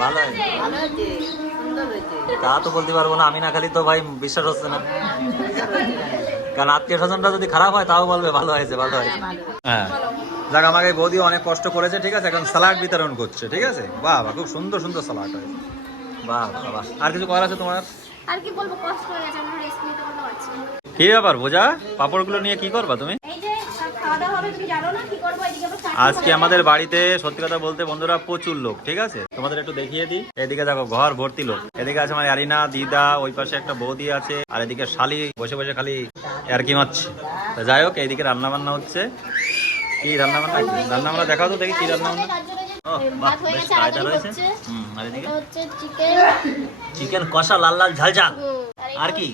ভালো তা তো বলতে পারব না আমি না খালি তো ভাই বিশ্বাস হচ্ছে না। কারণ আত্মীয় স্বজনটা যদি খারাপ হয় তাও বলবে ভালো হয়েছে ভালো হয়েছে। হ্যাঁ যাক আমাকে বৌদি অনেক কষ্ট করেছে ঠিক আছে? এখন স্যালাড বিতরণ করছে ঠিক আছে? বাহ বাহ খুব সুন্দর সুন্দর স্যালাড হয়েছে বাহ বাহ বাহ। আর কিছু করার আছে তোমার? আর কি বলব কষ্ট হয়ে গেছে আমরা রেস্ট নিতে পারছি কি ব্যাপার বোঝা? পাপড়গুলো নিয়ে কি করবা তুমি? আজকে আমাদের বাড়িতে সত্যি কথা বলতে বন্ধুরা প্রচুর লোক ঠিক আছে? তোমাদের একটু দেখিয়ে দিই। এদিকে দেখো ঘর ভর্তি লোক। এদিকে আছে আমার অ্যারিনা দিদা ওই পাশে একটা বৌদি আছে আর এদিকে শালি বসে বসে খালি আর কি মারছে যাই হোক এইদিকে রান্না বান্না হচ্ছে। কি রান্না বান্না রান্না বান্না দেখাও তো দেখি কি রান্না বান্না চিকেন কষা লাল লাল ঝাল ঝাল আর কি?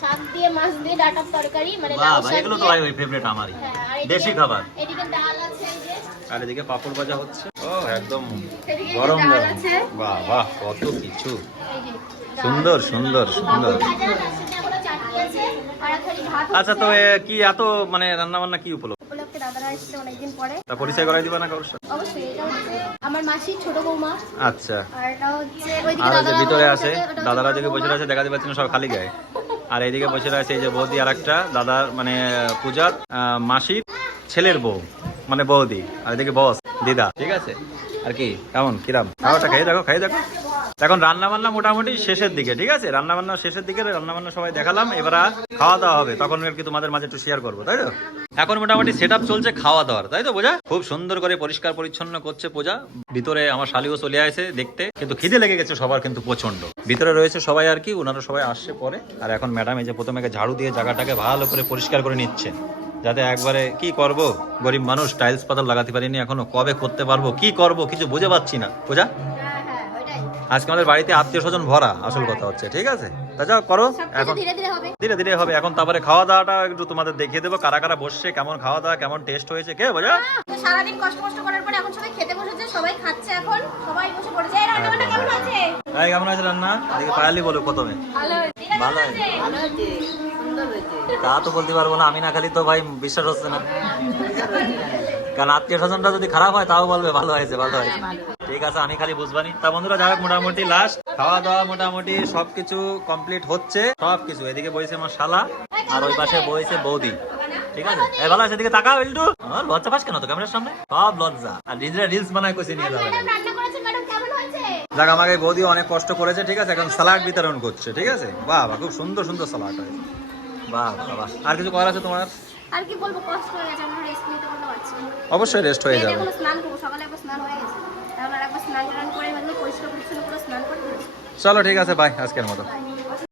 শাক দিয়ে মাছ দিয়ে ডাটার তরকারি মানে বাহ লাউ শাক এগুলো তো ভাই ওই ফেভারিট আমারই। হ্যাঁ, দেশি খাবার। এদিকে ডাল আছে এই যে। আর এদিকে পাপড় ভাজা হচ্ছে। ও একদম গরম গরম। বাহ বাহ কত কিছু। সুন্দর সুন্দর সুন্দর। আচ্ছা তো কি এত মানে রান্না বান্না কি উপলব্ধ উপলক্ষে দাদারা এসেছে অনেকদিন পরে। তা পরিচয় করাই দিবা না কারোর সাথে? অবশ্যই এটা হচ্ছে আমার মাসি ছোট বৌমা। আচ্ছা। আর এটা হচ্ছে ওইদিকে যে দাদারা ভিতরে বসে আছে দাদারা দিকে বসে। আছে দেখাতে পাচ্ছি না সব খালি গায়ে। আর এইদিকে বসে রয়েছে এই যে বৌদি আর একটা দাদার মানে পূজার মাসির ছেলের বউ মানে বৌদি, আর এদিকে বস, দিদা, ঠিক আছে? আর কি, কেমন, কিরাম? খাওয়াটা খাই দেখো খাই দেখো। এখন রান্না বান্না মোটামুটি শেষের দিকে, ঠিক আছে? রান্না বান্না শেষের দিকে রান্না বান্না সবাই দেখালাম, এবার খাওয়া দাওয়া হবে। তখন আর কি তোমাদের মাঝে একটু শেয়ার করব, তাই তো? এখন মোটামুটি সেট চলছে খাওয়া দাওয়ার তাই তো বোঝা খুব সুন্দর করে পরিষ্কার পরিচ্ছন্ন করছে পূজা। ভিতরে আমার শালিও চলে আসে দেখতে, কিন্তু খিদে লেগে গেছে সবার কিন্তু প্রচণ্ড ভিতরে রয়েছে সবাই আর কি, ওনারা সবাই আসছে পরে। আর এখন ম্যাডাম এই যে প্রথমে ঝাড়ু দিয়ে জায়গাটাকে ভালো করে পরিষ্কার করে নিচ্ছে। যাতে একবারে কি করব? গরিব মানুষ টাইলস পাতাল লাগাতে পারিনি এখনও। কবে করতে পারব, কি করব? কিছু বুঝে পাচ্ছি না। ওইটাই আজকে আমাদের বাড়িতে আত্মীয় স্বজন ভরা আসল কথা হচ্ছে ঠিক আছে? তা যাও করো এখন ধীরে ধীরে হবে। ধীরে ধীরে হবে এখন তারপরে খাওয়া দাওয়াটা একটু তোমাদের দেখিয়ে দেবো কারা কারা বসছে কেমন খাওয়া দাওয়া কেমন টেস্ট হয়েছে কে বোঝা? তো সারাদিন কষ্ট কষ্ট করার পরে এখন সবাই খেতে বসেছে সবাই খাচ্ছে এখন সবাই বসে পড়েছে। এই রান্না কেমন আছে? এই কেমন আছে রান্না? এদিকে পায়ালি বলো প্রথমে। ভালো হয়েছে। ভালো হয়েছে। ভালো হয়েছে সুন্দর হয়েছে। তা তো বলতে পারব না আমি না খালি তো ভাই বিশ্বাস হচ্ছে না। কারণ আত্মীয় স্বজনটা যদি খারাপ হয় তাও বলবে ভালো হয়েছে ভালো হয়েছে। ঠিক আছে আমি খালি বুঝবানি তা বন্ধুরা যাই হোক মোটামুটি লাস্ট খাওয়া দাওয়া মোটামুটি সবকিছু কমপ্লিট হচ্ছে। সবকিছু এদিকে বইছে আমার শালা আর ওই পাশে বইছে বৌদি। ঠিক আছে? ভালো আছে এদিকে তাকাও একটু লজ্জা পাস কেন তো ক্যামেরার সামনে? সব লজ্জা। আর নিজেরা রিলস বানায় নিয়ে যাবে। যাক আমাকে বৌদি অনেক কষ্ট করেছে ঠিক আছে? এখন স্যালাড বিতরণ করছে ঠিক আছে? বাহ বাহ খুব সুন্দর সুন্দর স্যালাড হয়েছে বাহ বাহ আর কিছু করার আছে তোমার? আর কি বলব কষ্ট হয়ে গেছে আমরা রেস্ট নিতে পারছি অবশ্যই রেস্ট হয়ে যাবে। স্নান করব সকালে একবার স্নান হয়ে গেছে। তাহলে আর একবার স্নান টান করে মানে পরিষ্কার পরিচ্ছন্ন করে স্নান করে দিয়েছি চলো ঠিক আছে বাই আজকের মতো।